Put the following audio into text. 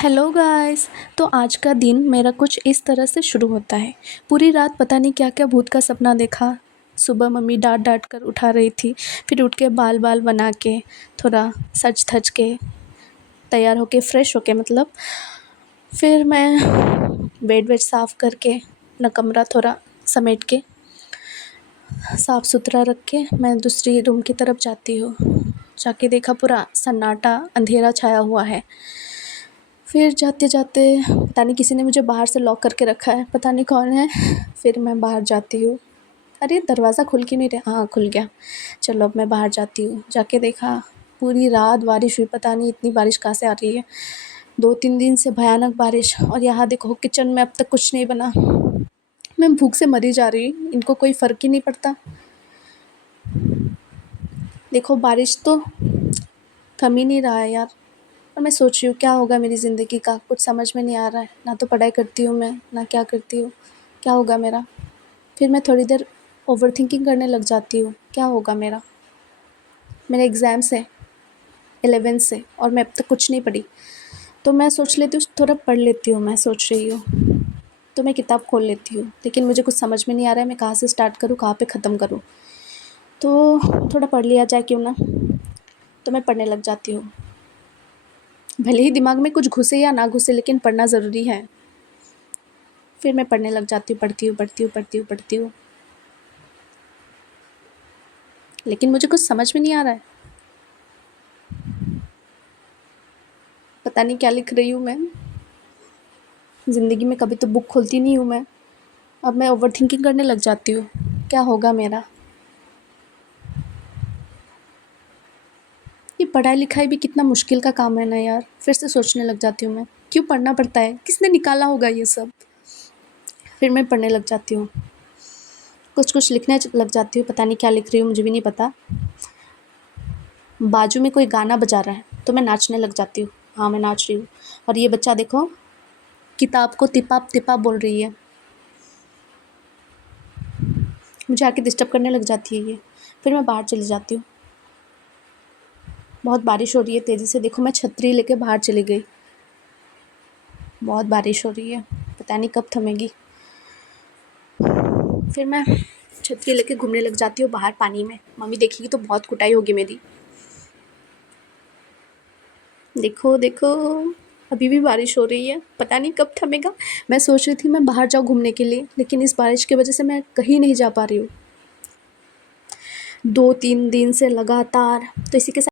Hello guys. तो आज का दिन मेरा कुछ इस तरह से शुरू होता है। पूरी रात पता नहीं क्या क्या भूत का सपना देखा। सुबह मम्मी डांट डांट कर उठा रही थी। फिर उठ के बाल बाल बना के थोड़ा सज धज के तैयार होके फ्रेश होके मतलब फिर मैं बेड वेड साफ़ करके अपना कमरा थोड़ा समेट के साफ़ सुथरा रख के मैं दूसरी रूम की तरफ जाती हूँ। जाके देखा पूरा सन्नाटा अंधेरा छाया हुआ है। फिर जाते-जाते पता नहीं किसी ने मुझे बाहर से लॉक करके रखा है, पता नहीं कौन है। फिर मैं बाहर जाती हूँ। अरे दरवाज़ा खुल क्यों नहीं रहा? हाँ, खुल गया। चलो अब मैं बाहर जाती हूँ। जाके देखा पूरी रात बारिश हुई, पता नहीं इतनी बारिश कहाँ से आ रही है। 2-3 दिन से भयानक बारिश। और यहाँ देखो किचन में अब तक कुछ नहीं बना। मैं भूख से मरी जा रही हूँ, इनको कोई फ़र्क ही नहीं पड़ता। देखो बारिश तो थम ही नहीं रहा है यार। और मैं सोच रही हूँ क्या होगा मेरी ज़िंदगी का, कुछ समझ में नहीं आ रहा है। ना तो पढ़ाई करती हूँ मैं, ना क्या करती हूँ, क्या होगा मेरा। फिर मैं थोड़ी देर ओवरथिंकिंग करने लग जाती हूँ, क्या होगा मेरा। मेरे एग्ज़ाम्स हैं 11 से और मैं अब तक कुछ नहीं पढ़ी। तो मैं सोच लेती हूँ थोड़ा पढ़ लेती हूँ, मैं सोच रही हूँ। तो मैं किताब खोल लेती हूँ, लेकिन मुझे कुछ समझ में नहीं आ रहा है मैं कहाँ से स्टार्ट करूँ, कहाँ पे ख़त्म करूँ। तो थोड़ा पढ़ लिया जाए क्यों ना। तो मैं पढ़ने लग जाती हूँ। भले ही दिमाग में कुछ घुसे या ना घुसे, लेकिन पढ़ना ज़रूरी है। फिर मैं पढ़ने लग जाती हूँ, पढ़ती हूँ। लेकिन मुझे कुछ समझ में नहीं आ रहा है। पता नहीं क्या लिख रही हूँ मैं। ज़िंदगी में कभी तो बुक खोलती नहीं हूँ मैं। अब मैं ओवरथिंकिंग करने लग जाती हूँ, क्या होगा मेरा। ये पढ़ाई लिखाई भी कितना मुश्किल का काम है ना यार। फिर से सोचने लग जाती हूँ मैं, क्यों पढ़ना पड़ता है, किसने निकाला होगा ये सब। फिर मैं पढ़ने लग जाती हूँ, कुछ लिखने लग जाती हूँ। पता नहीं क्या लिख रही हूँ, मुझे भी नहीं पता। बाजू में कोई गाना बजा रहा है तो मैं नाचने लग जाती हूँ। हाँ, मैं नाच रही हूँ। और ये बच्चा देखो किताब को तिपाप तिपाप बोल रही है। मुझे आके डिस्टर्ब करने लग जाती है ये। फिर मैं बाहर चली जाती हूँ। बहुत बारिश हो रही है तेज़ी से, देखो मैं छतरी लेके बाहर चली गई। बहुत बारिश हो रही है, पता नहीं कब थमेगी। फिर मैं छतरी लेके घूमने लग जाती हूँ बाहर पानी में। मम्मी देखेगी तो बहुत कुटाई होगी मेरी। देखो देखो अभी भी बारिश हो रही है, पता नहीं कब थमेगा। मैं सोच रही थी मैं बाहर जाऊँ घूमने के लिए, लेकिन इस बारिश की वजह से मैं कहीं नहीं जा पा रही हूँ 2-3 दिन से लगातार। तो इसी के साथ